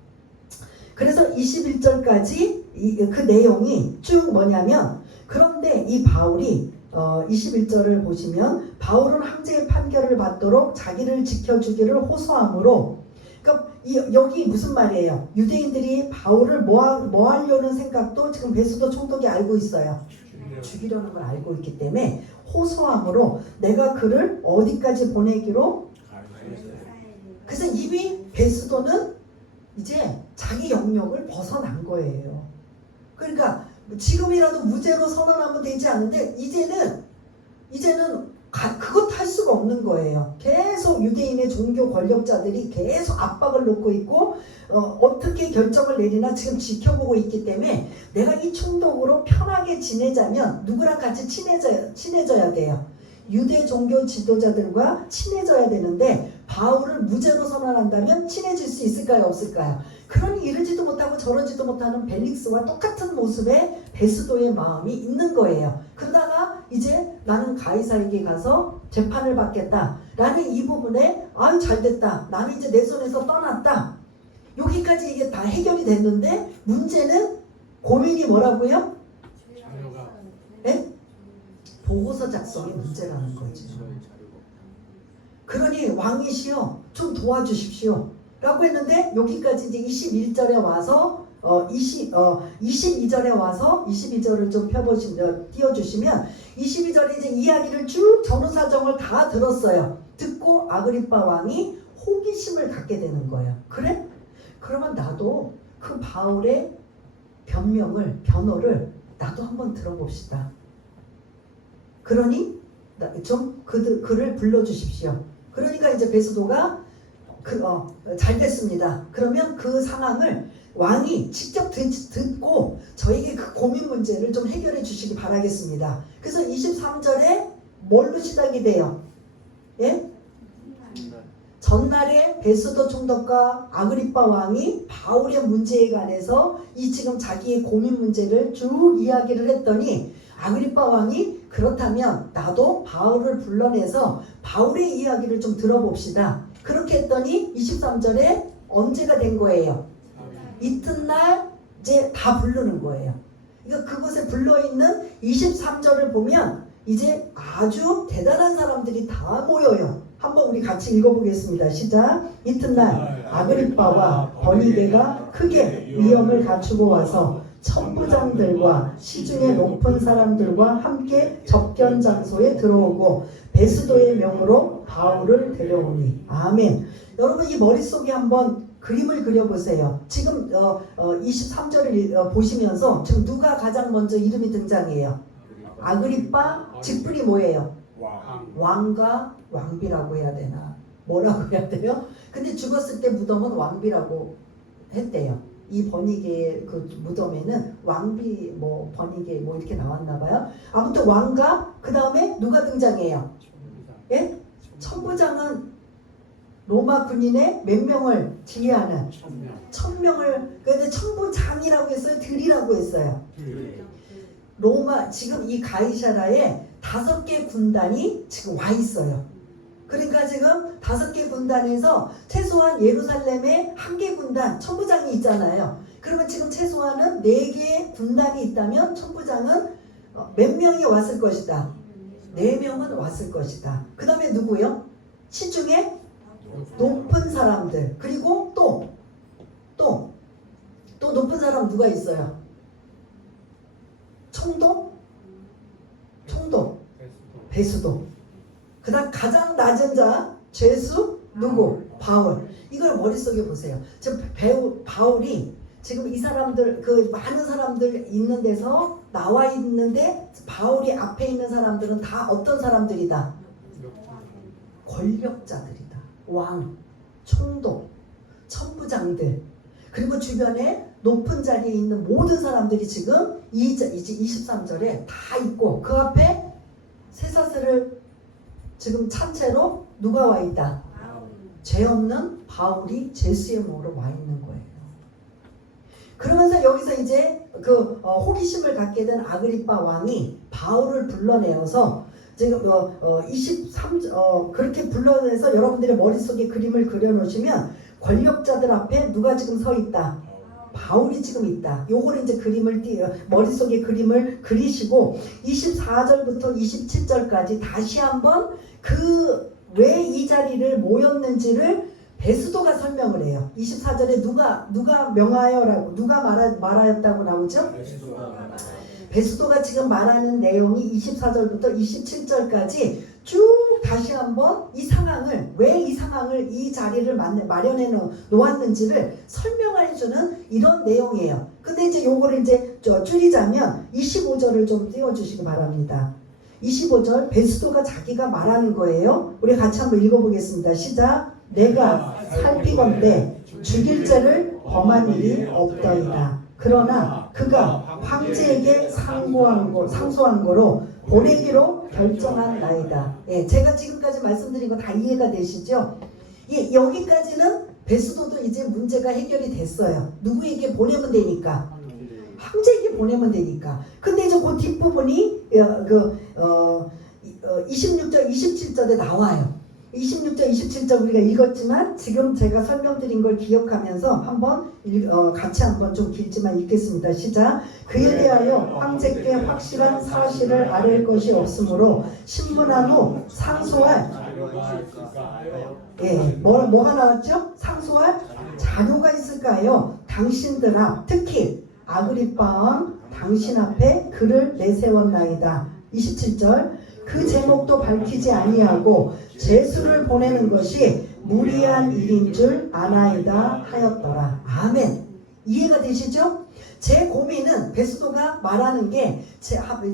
그래서 21절까지 그 내용이 쭉 뭐냐면, 그런데 이 바울이 21절을 보시면 바울은 황제의 판결을 받도록 자기를 지켜주기를 호소하므로, 그러니까 여기 무슨 말이에요? 유대인들이 바울을 뭐 하려는 생각도 지금 베스도 총독이 알고 있어요. 죽이려는 걸 알고 있기 때문에 호소함으로 내가 그를 어디까지 보내기로. 그래서 이미 베스도는 이제 자기 영역을 벗어난 거예요. 그러니까 지금이라도 무죄로 선언하면 되지 않은데 이제는 그것 할 수가 없는 거예요. 계속 유대인의 종교 권력자들이 계속 압박을 놓고 있고 어떻게 결정을 내리나 지금 지켜보고 있기 때문에 내가 이 총독으로 편하게 지내자면 누구랑 같이 친해져야 돼요. 유대 종교 지도자들과 친해져야 되는데 바울을 무죄로 선언한다면 친해질 수 있을까요? 없을까요? 그러니 이러지도 못하고 저러지도 못하는 벨릭스와 똑같은 모습의 베스도의 마음이 있는 거예요. 그러다가 이제 나는 가이사에게 가서 재판을 받겠다 라는 이 부분에 아유 잘됐다, 나는 이제 내 손에서 떠났다, 여기까지 이게 다 해결이 됐는데 문제는 고민이 뭐라고요? 네? 보고서 작성이 문제라는 거죠. 그러니 왕이시여 좀 도와주십시오 라고 했는데 여기까지 이제 21절에 와서 22절에 와서 22절을 좀 띄워주시면 22절에 이제 이야기를 쭉 전후 사정을 다 들었어요. 듣고 아그리파 왕이 호기심을 갖게 되는 거예요. 그래? 그러면 나도 그 바울의 변호를 나도 한번 들어봅시다. 그러니 좀 그를 불러주십시오. 그러니까 이제 베스도가 잘 됐습니다. 그러면 그 상황을 왕이 직접 듣고 저에게 그 고민 문제를 좀 해결해 주시기 바라겠습니다. 그래서 23절에 뭘로 시작이 돼요? 예? 전날에 베스도 총독과 아그리빠 왕이 바울의 문제에 관해서 이 지금 자기의 고민 문제를 쭉 이야기를 했더니 아그리빠 왕이 그렇다면 나도 바울을 불러내서 바울의 이야기를 좀 들어봅시다. 그렇게 했더니 23절에 언제가 된 거예요? 이튿날 이제 다 부르는 거예요. 그러니까 그곳에 불러있는 23절을 보면 이제 아주 대단한 사람들이 다 모여요. 한번 우리 같이 읽어보겠습니다. 시작. 이튿날 아그리빠와 버니게가 크게 위엄을 갖추고 와서 천부장들과 시중의 높은 사람들과 함께 접견 장소에 들어오고 베스도의 명으로 바울을 데려오니. 아멘. 여러분 이 머릿속에 한번 그림을 그려보세요. 지금 23절을 보시면서 지금 누가 가장 먼저 이름이 등장해요? 아그리빠, 직분이 뭐예요? 왕과 왕비라고 해야 되나? 뭐라고 해야 돼요? 근데 죽었을 때 무덤은 왕비라고 했대요. 이 버니게의 그 무덤에는 왕비 뭐 버니게 뭐 이렇게 나왔나 봐요. 아무튼 왕과 그 다음에 누가 등장해요? 예? 천부장은 로마 군인의 몇 명을 지휘하는 1000명을. 그런데 천부장이라고 했어요? 들이라고 했어요? 로마 지금 이 가이사라에 5개 군단이 지금 와 있어요. 그러니까 지금 5개 군단에서 최소한 예루살렘에 1개 군단 천부장이 있잖아요. 그러면 지금 최소한은 4개의 군단이 있다면 천부장은 몇 명이 왔을 것이다? 4명은 왔을 것이다. 그 다음에 누구요? 시중에 높은 사람들. 그리고 또 높은 사람 누가 있어요? 총독, 베스도. 그 다음 가장 낮은 자 죄수 누구? 바울. 이걸 머릿속에 보세요. 지금 바울이 지금 이 사람들 그 많은 사람들 있는 데서 나와 있는데 바울이 앞에 있는 사람들은 다 어떤 사람들이다? 권력자들이다. 왕, 총독, 천부장들, 그리고 주변에 높은 자리에 있는 모든 사람들이 지금 이제 23절에 다 있고 그 앞에 쇠사슬을 지금 찬 채로 누가 와 있다? 죄 없는 바울이 죄수의 몸으로 와 있는 거예요. 그러면서 여기서 이제 그 호기심을 갖게 된 아그리빠 왕이 바울을 불러내어서 지금 23 그렇게 불러내서 여러분들의 머릿속에 그림을 그려놓으시면 권력자들 앞에 누가 지금 서 있다? 바울이 지금 있다. 요거를 이제 머릿속에 그림을 그리시고 24절부터 27절까지 다시 한번 그 왜 이 자리를 모였는지를 베스도가 설명을 해요. 24절에 누가 명하여라고 누가 말하였다고 나오죠? 베스도가 지금 말하는 내용이 24절부터 27절까지 쭉 다시 한번 이 상황을 왜 이 상황을 이 자리를 마련해 놓았는지를 설명해 주는 이런 내용이에요. 근데 이제 요거를 이제 줄이자면 25절을 좀 띄워주시기 바랍니다. 25절 베스도가 자기가 말하는 거예요. 우리 같이 한번 읽어보겠습니다. 시작. 내가 살피건대 죽일 죄를 범한 일이 없더이다. 그러나 그가 황제에게 상소한 거로 보내기로 결정한 나이다. 예, 제가 지금까지 말씀드린 거 다 이해가 되시죠? 예, 여기까지는 베스도도 이제 문제가 해결이 됐어요. 누구에게 보내면 되니까. 황제에게 보내면 되니까. 근데 이제 그 뒷부분이 26절, 27절에 나와요. 26절, 27절 우리가 읽었지만 지금 제가 설명드린 걸 기억하면서 한번 같이 한번 좀 길지만 읽겠습니다. 시작. 그에 대하여 황제께 확실한 사실을 아뢰을 것이 없으므로 신문한 후 상소할 뭐가 나왔죠? 상소할 자료가 있을까요? 당신들 앞 특히 아그리빠 왕 당신 앞에 글을 내세웠나이다. 27절 그 제목도 밝히지 아니하고 죄수를 보내는 것이 무리한 일인 줄 아나이다 하였더라. 아멘. 이해가 되시죠? 제 고민은 베스도가 말하는 게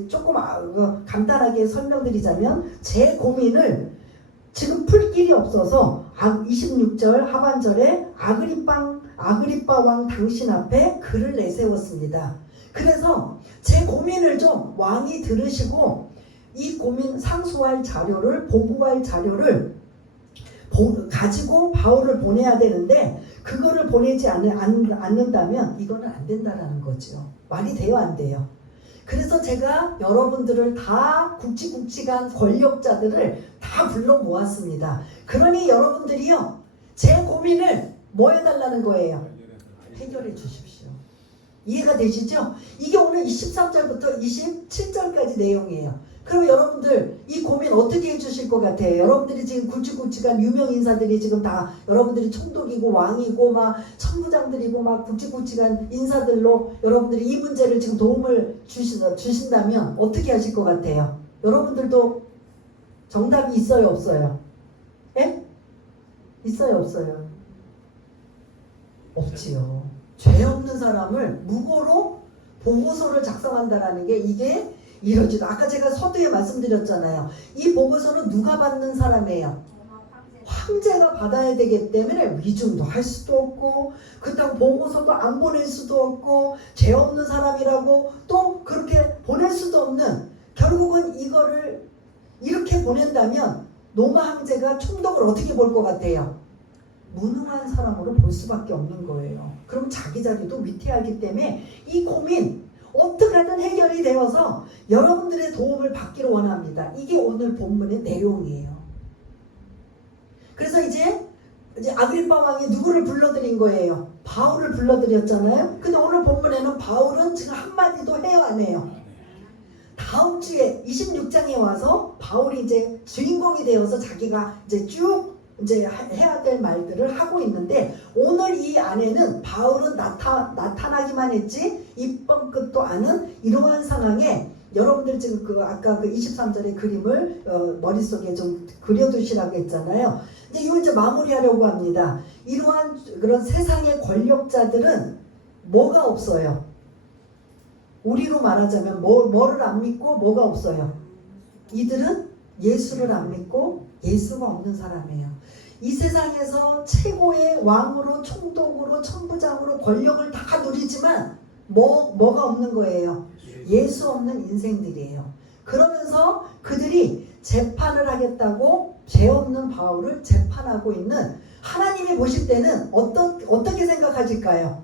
조금 간단하게 설명드리자면 제 고민을 지금 풀 길이 없어서 26절 하반절에 아그리빠 왕 당신 앞에 글을 내세웠습니다. 그래서 제 고민을 좀 왕이 들으시고 이 고민 상소할 자료를 보고할 자료를 가지고 바울을 보내야 되는데 그거를 보내지 않는다면 이거는 안 된다라는 거죠. 말이 돼요, 안 돼요? 그래서 제가 여러분들을 다 굵직굵직한 권력자들을 다 불러 모았습니다. 그러니 여러분들이요, 제 고민을 뭐 해달라는 거예요? 해결해 주십시오. 이해가 되시죠? 이게 오늘 23절부터 27절까지 내용이에요. 그럼 여러분들 이 고민 어떻게 해주실 것 같아요? 여러분들이 지금 굵직굵직한 유명 인사들이 지금 다 여러분들이 총독이고 왕이고 막 천부장들이고 막 굵직굵직한 인사들로 여러분들이 이 문제를 지금 도움을 주신다면 어떻게 하실 것 같아요? 여러분들도 정답이 있어요, 없어요? 예? 있어요, 없어요? 없지요. 죄 없는 사람을 무고로 보고서를 작성한다라는 게 이게 이러지도. 아까 제가 서두에 말씀드렸잖아요. 이 보고서는 누가 받는 사람이에요? 황제가 받아야 되기 때문에 위증도 할 수도 없고 그렇다고 보고서도 안 보낼 수도 없고 죄 없는 사람이라고 또 그렇게 보낼 수도 없는, 결국은 이거를 이렇게 보낸다면 로마 황제가 총독을 어떻게 볼 것 같아요? 무능한 사람으로 볼 수밖에 없는 거예요. 그럼 자기 자리도 위태하기 때문에 이 고민 어떻게 하든 해결이 되어서 여러분들의 도움을 받기를 원합니다. 이게 오늘 본문의 내용이에요. 그래서 이제 아그리파 왕이 누구를 불러들인 거예요? 바울을 불러들였잖아요. 근데 오늘 본문에는 바울은 지금 한마디도 해요, 안 해요? 다음 주에 26장에 와서 바울이 이제 주인공이 되어서 자기가 이제 쭉 이제 해야 될 말들을 하고 있는데, 오늘 이 안에는 바울은 나타나기만 했지 입번 끝도 아는 이러한 상황에 여러분들 지금 아까 23절의 그림을 머릿속에 좀 그려두시라고 했잖아요. 근데 이거 이제 마무리하려고 합니다. 이러한 그런 세상의 권력자들은 뭐가 없어요? 우리로 말하자면 뭐를 안 믿고 뭐가 없어요? 이들은 예수를 안 믿고 예수가 없는 사람이에요. 이 세상에서 최고의 왕으로 총독으로 천부장으로 권력을 다 누리지만 뭐가 없는 거예요? 예수 없는 인생들이에요. 그러면서 그들이 재판을 하겠다고 죄 없는 바울을 재판하고 있는, 하나님이 보실 때는 어떻게 생각하실까요?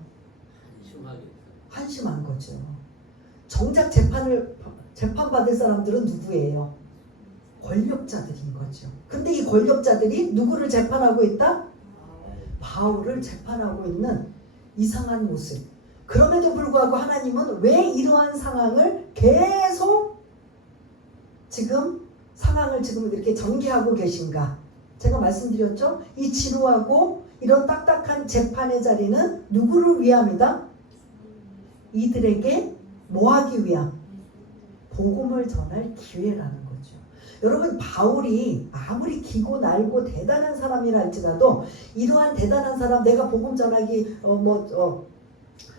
한심한 거죠. 정작 재판받을 사람들은 누구예요? 권력자들인 거죠. 근데 이 권력자들이 누구를 재판하고 있다? 바울을 재판하고 있는 이상한 모습. 그럼에도 불구하고 하나님은 왜 이러한 상황을 계속 상황을 지금 이렇게 전개하고 계신가? 제가 말씀드렸죠? 이 지루하고 이런 딱딱한 재판의 자리는 누구를 위함이다? 이들에게 뭐 하기 위함? 복음을 전할 기회라는 거죠. 여러분, 바울이 아무리 기고 날고 대단한 사람이라 할지라도 이러한 대단한 사람, 내가 복음 전하기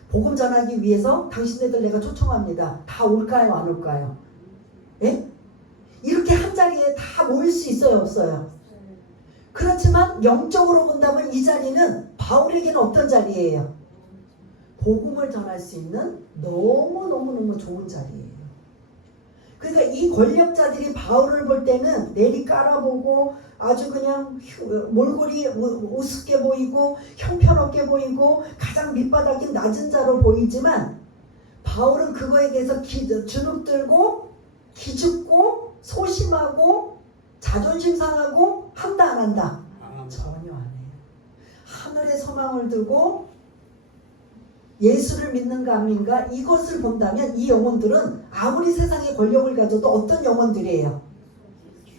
복음 전하기 위해서 당신네들 내가 초청합니다. 다 올까요, 안 올까요? 예? 이렇게 한 자리에 다 모일 수 있어요, 없어요? 그렇지만 영적으로 본다면 이 자리는 바울에게는 어떤 자리예요? 복음을 전할 수 있는 너무너무 좋은 자리예요. 그러니까 이 권력자들이 바울을 볼 때는 내리 깔아보고 아주 그냥 몰골이 우습게 보이고 형편없게 보이고 가장 밑바닥인 낮은 자로 보이지만, 바울은 그거에 대해서 주눅들고 기죽고 소심하고 자존심 상하고 한다 안 한다? 전혀 안 해요. 하늘에 소망을 두고 예수를 믿는가 안 믿는가, 이것을 본다면 이 영혼들은 아무리 세상에 권력을 가져도 어떤 영혼들이에요?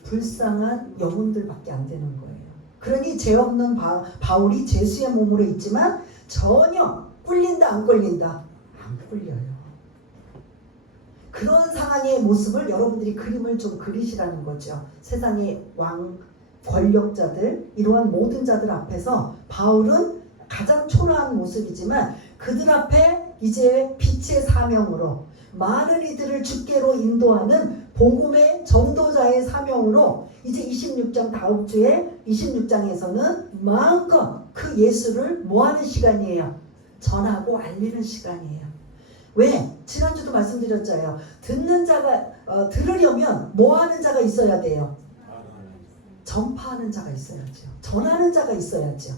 불쌍한 영혼들밖에 안 되는 거예요. 그러니 죄 없는 바울이 죄수의 몸으로 있지만 전혀 꿀린다 안 꿀린다? 안 꿀려요. 그런 상황의 모습을 여러분들이 그림을 좀 그리시라는 거죠. 세상의 왕, 권력자들, 이러한 모든 자들 앞에서 바울은 가장 초라한 모습이지만 그들 앞에 이제 빛의 사명으로 많은 이들을 주께로 인도하는 복음의 전도자의 사명으로 이제 26장 다음 주에 26장에서는 마음껏 그 예수를 뭐하는 시간이에요? 전하고 알리는 시간이에요. 왜? 지난주도 말씀드렸잖아요. 듣는 자가 들으려면 뭐하는 자가 있어야 돼요? 전파하는 자가 있어야죠. 전하는 자가 있어야죠.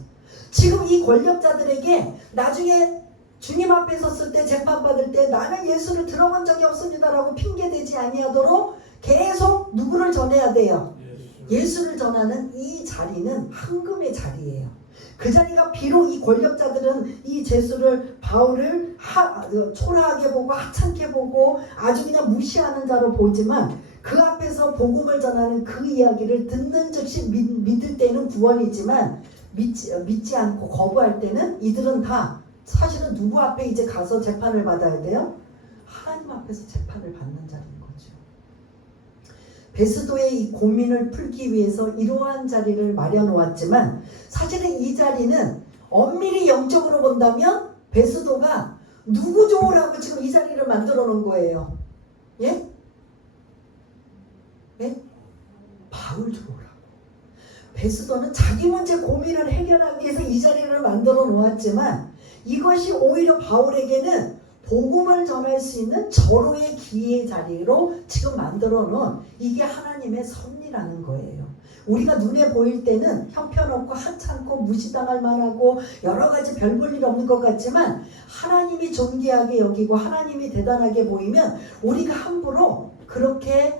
지금 이 권력자들에게 나중에 주님 앞에 섰을 때 재판받을 때 나는 예수를 들어본 적이 없습니다라고 핑계대지 아니하도록 계속 누구를 전해야 돼요? 예수를 전하는 이 자리는 황금의 자리예요. 그 자리가 비록 이 권력자들은 이 제수를 바울을 초라하게 보고 하찮게 보고 아주 그냥 무시하는 자로 보지만 그 앞에서 복음을 전하는 그 이야기를 듣는 즉시 믿을 때는 구원이지만 믿지 않고 거부할 때는 이들은 다 사실은 누구 앞에 이제 가서 재판을 받아야 돼요? 하나님 앞에서 재판을 받는 자리인 거죠. 베스도의 이 고민을 풀기 위해서 이러한 자리를 마련해 왔지만 사실은 이 자리는 엄밀히 영적으로 본다면 베스도가 누구 좋으라고 지금 이 자리를 만들어 놓은 거예요. 예? 예? 바울 좋으라고. 베스도는 자기 문제 고민을 해결하기 위해서 이 자리를 만들어 놓았지만 이것이 오히려 바울에게는 복음을 전할 수 있는 절호의 기회의 자리로 지금 만들어 놓은 이게 하나님의 섭리라는 거예요. 우리가 눈에 보일 때는 형편없고 하찮고 무시당할 만하고 여러 가지 별 볼 일 없는 것 같지만 하나님이 존귀하게 여기고 하나님이 대단하게 보이면 우리가 함부로 그렇게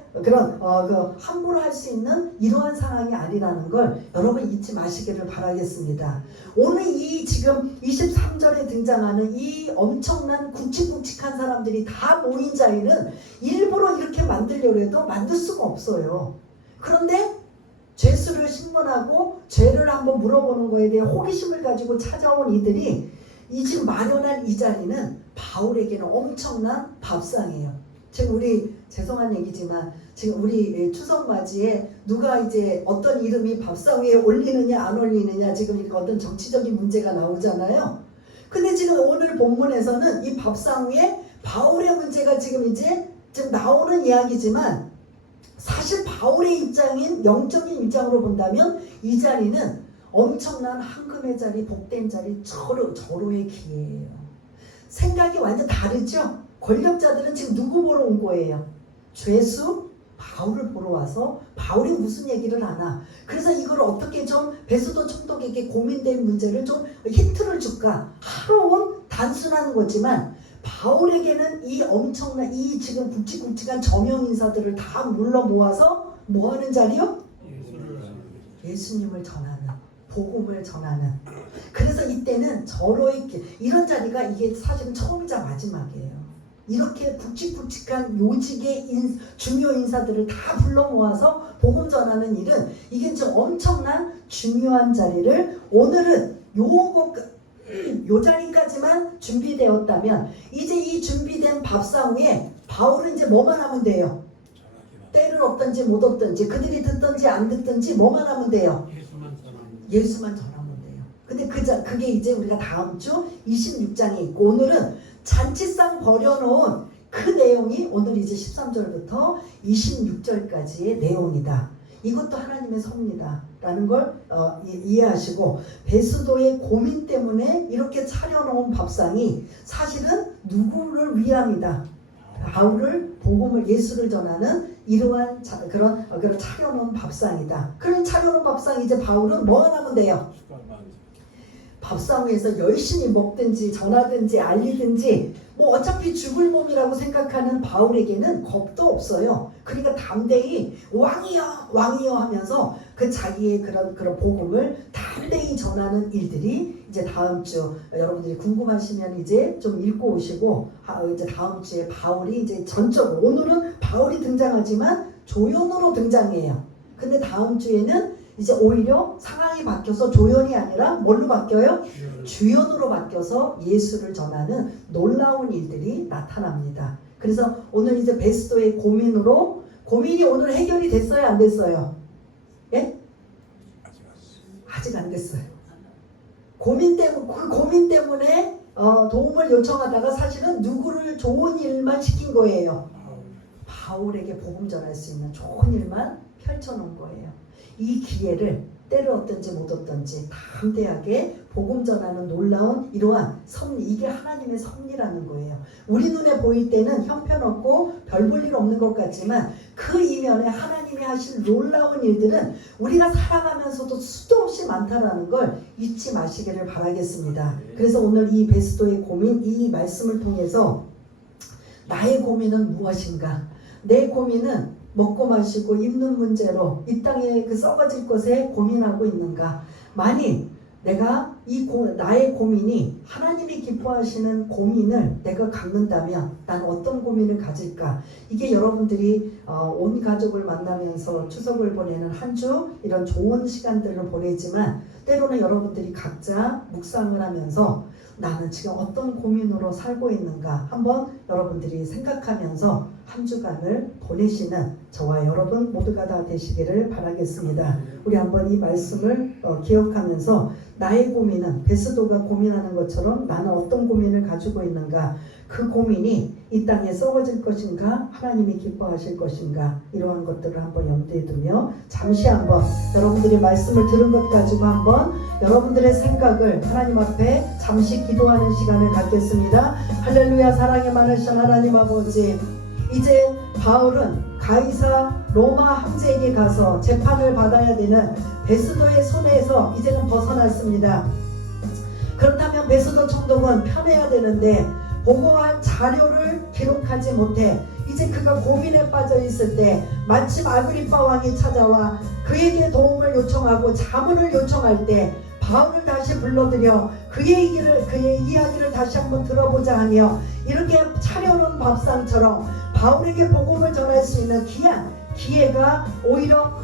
함부로 할 수 있는 이러한 상황이 아니라는 걸 여러분 잊지 마시기를 바라겠습니다. 오늘 이 지금 23절에 등장하는 이 엄청난 굵직굵직한 사람들이 다 모인 자리는 일부러 이렇게 만들려고 해도 만들 수가 없어요. 그런데 죄수를 신문하고 죄를 한번 물어보는 거에 대해 호기심을 가지고 찾아온 이들이 이 지금 마련한 이 자리는 바울에게는 엄청난 밥상이에요. 지금 우리 죄송한 얘기지만 지금 우리 추석맞이에 누가 이제 어떤 이름이 밥상 위에 올리느냐 안 올리느냐 지금 이렇게 어떤 정치적인 문제가 나오잖아요. 근데 지금 오늘 본문에서는 이 밥상 위에 바울의 문제가 지금 나오는 이야기지만 사실 바울의 입장인 영적인 입장으로 본다면 이 자리는 엄청난 황금의 자리, 복된 자리, 절호의 기회예요. 생각이 완전 다르죠? 권력자들은 지금 누구 보러 온 거예요? 죄수 바울을 보러 와서 바울이 무슨 얘기를 하나. 그래서 이걸 어떻게 좀 베스도 총독에게 고민된 문제를 좀 힌트를 줄까 하러 온 단순한 거지만 바울에게는 이 엄청난 이 지금 굵직굵직한 저명 인사들을 다 물러 모아서 뭐 하는 자리요? 예수님을 전하는, 복음을 전하는. 그래서 이때는 절호의 이런 자리가 이게 사실은 처음이자 마지막이에요. 이렇게 굵직굵직한 요직의 중요 인사들을 다 불러 모아서 복음 전하는 일은 이게 좀 엄청난 중요한 자리를 오늘은 요 자리까지만 준비되었다면 이제 이 준비된 밥상 위에 바울은 이제 뭐만 하면 돼요? 때를 얻든지 못 얻든지 그들이 듣든지 안 듣든지 뭐만 하면 돼요? 예수만 전하면 돼요. 근데 그게 이제 우리가 다음 주 26장에 있고 오늘은 잔치상 버려놓은 그 내용이 오늘 이제 13절부터 26절까지의 내용이다. 이것도 하나님의 섭리다라는 걸 이해하시고 베스도의 고민 때문에 이렇게 차려놓은 밥상이 사실은 누구를 위함이다. 바울을 복음을 예수를 전하는 이러한 그런 차려놓은 밥상이다. 그런 차려놓은 밥상 이제 바울은 뭐 하면 돼요? 밥상 위에서 열심히 먹든지 전하든지 알리든지 뭐 어차피 죽을 몸이라고 생각하는 바울에게는 겁도 없어요. 그러니까 담대히 왕이여 왕이여 하면서 그 자기의 그런 복음을 담대히 전하는 일들이 이제 다음 주 여러분들이 궁금하시면 이제 좀 읽고 오시고 이제 다음 주에 바울이 이제 전적으로 오늘은 바울이 등장하지만 조연으로 등장해요. 근데 다음 주에는 이제 오히려 상황이 바뀌어서 조연이 아니라 뭘로 바뀌어요? 주연으로 바뀌어서 예수를 전하는 놀라운 일들이 나타납니다. 그래서 오늘 이제 베스도의 고민이 오늘 해결이 됐어요? 안 됐어요? 예? 아직 안 됐어요. 그 고민 때문에 도움을 요청하다가 사실은 누구를 좋은 일만 시킨 거예요. 바울에게 복음 전할 수 있는 좋은 일만 펼쳐놓은 거예요. 이 기회를 때를 얻든지 못 얻든지 담대하게 복음 전하는 놀라운 이러한 섭리, 이게 하나님의 섭리라는 거예요. 우리 눈에 보일 때는 형편없고 별 볼 일 없는 것 같지만 그 이면에 하나님이 하실 놀라운 일들은 우리가 살아가면서도 수도 없이 많다라는 걸 잊지 마시기를 바라겠습니다. 그래서 오늘 이 베스도의 고민, 이 말씀을 통해서 나의 고민은 무엇인가? 내 고민은 먹고 마시고 입는 문제로 이 땅에 그 썩어질 것에 고민하고 있는가? 만일 내가 나의 고민이 하나님이 기뻐하시는 고민을 내가 갖는다면 난 어떤 고민을 가질까? 이게 여러분들이 온 가족을 만나면서 추석을 보내는 한 주 이런 좋은 시간들을 보내지만 때로는 여러분들이 각자 묵상을 하면서 나는 지금 어떤 고민으로 살고 있는가 한번 여러분들이 생각하면서 한 주간을 보내시는 저와 여러분 모두가 다 되시기를 바라겠습니다. 우리 한번 이 말씀을 기억하면서 나의 고민은 베스도가 고민하는 것처럼 나는 어떤 고민을 가지고 있는가, 그 고민이 이 땅에 썩어질 것인가 하나님이 기뻐하실 것인가, 이러한 것들을 한번 염두에 두며 잠시 한번 여러분들이 말씀을 들은 것 가지고 한번 여러분들의 생각을 하나님 앞에 잠시 기도하는 시간을 갖겠습니다. 할렐루야. 사랑이 많으신 하나님 아버지, 이제 바울은 가이사 로마 황제에게 가서 재판을 받아야 되는 베스도의 손에서 이제는 벗어났습니다. 그렇다면 베스도 총독은 편해야 되는데 보고한 자료를 기록하지 못해 이제 그가 고민에 빠져 있을 때 마침 아그리파 왕이 찾아와 그에게 도움을 요청하고 자문을 요청할 때 바울을 다시 불러들여 그의 이야기를 다시 한번 들어보자 하며 이렇게 차려놓은 밥상처럼 바울에게 복음을 전할 수 있는 귀한 기회가 오히려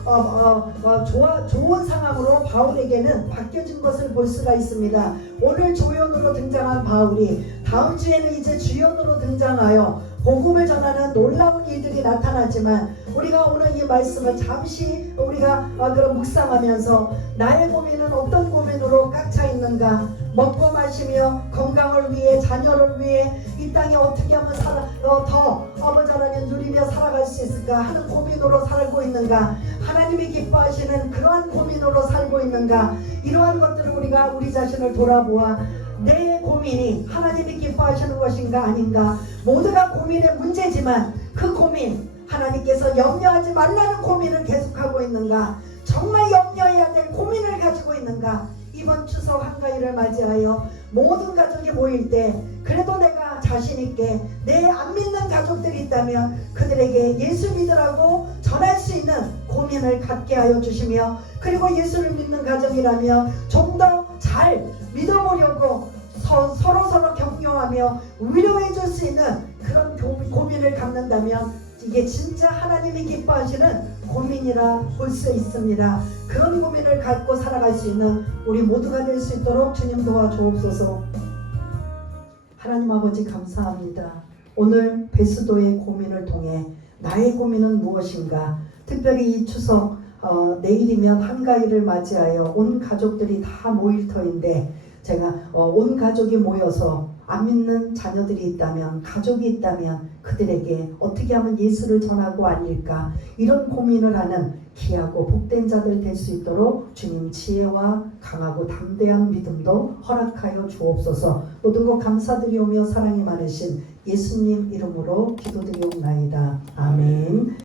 좋은 상황으로 바울에게는 바뀌어진 것을 볼 수가 있습니다. 오늘 조연으로 등장한 바울이 다음 주에는 이제 주연으로 등장하여 복음을 전하는 놀라운 일들이 나타나지만 우리가 오늘 이 말씀을 잠시 우리가 그런 묵상하면서 나의 고민은 어떤 고민으로 꽉 차 있는가, 먹고 마시며 건강을 위해 자녀를 위해 이 땅에 어떻게 하면 더 아버지 하나님 누리며 살아갈 수 있을까 하는 고민으로 살고 있는가, 하나님이 기뻐하시는 그러한 고민으로 살고 있는가, 이러한 것들을 우리가 우리 자신을 돌아보아 내 고민이 하나님이 기뻐하시는 것인가 아닌가, 모두가 고민의 문제지만 그 고민 하나님께서 염려하지 말라는 고민을 계속하고 있는가, 정말 염려해야 될 고민을 가지고 있는가. 이번 추석 한가위를 맞이하여 모든 가족이 모일 때 그래도 내가 자신있게 내 안 믿는 가족들이 있다면 그들에게 예수 믿으라고 전할 수 있는 고민을 갖게 하여 주시며, 그리고 예수를 믿는 가정이라면 좀 더 잘 믿어보려고 서로 격려하며 위로해 줄 수 있는 그런 고민을 갖는다면 이게 진짜 하나님이 기뻐하시는 고민이라 볼 수 있습니다. 그런 고민을 갖고 살아갈 수 있는 우리 모두가 될 수 있도록 주님 도와주옵소서. 하나님 아버지 감사합니다. 오늘 베스도의 고민을 통해 나의 고민은 무엇인가, 특별히 이 추석 내일이면 한가위를 맞이하여 온 가족들이 다 모일 터인데 제가 온 가족이 모여서 안 믿는 자녀들이 있다면, 가족이 있다면 그들에게 어떻게 하면 예수를 전하고 아닐까, 이런 고민을 하는 귀하고 복된 자들 될 수 있도록 주님 지혜와 강하고 담대한 믿음도 허락하여 주옵소서. 모든 것 감사드리오며 사랑이 많으신 예수님 이름으로 기도드리옵나이다. 아멘.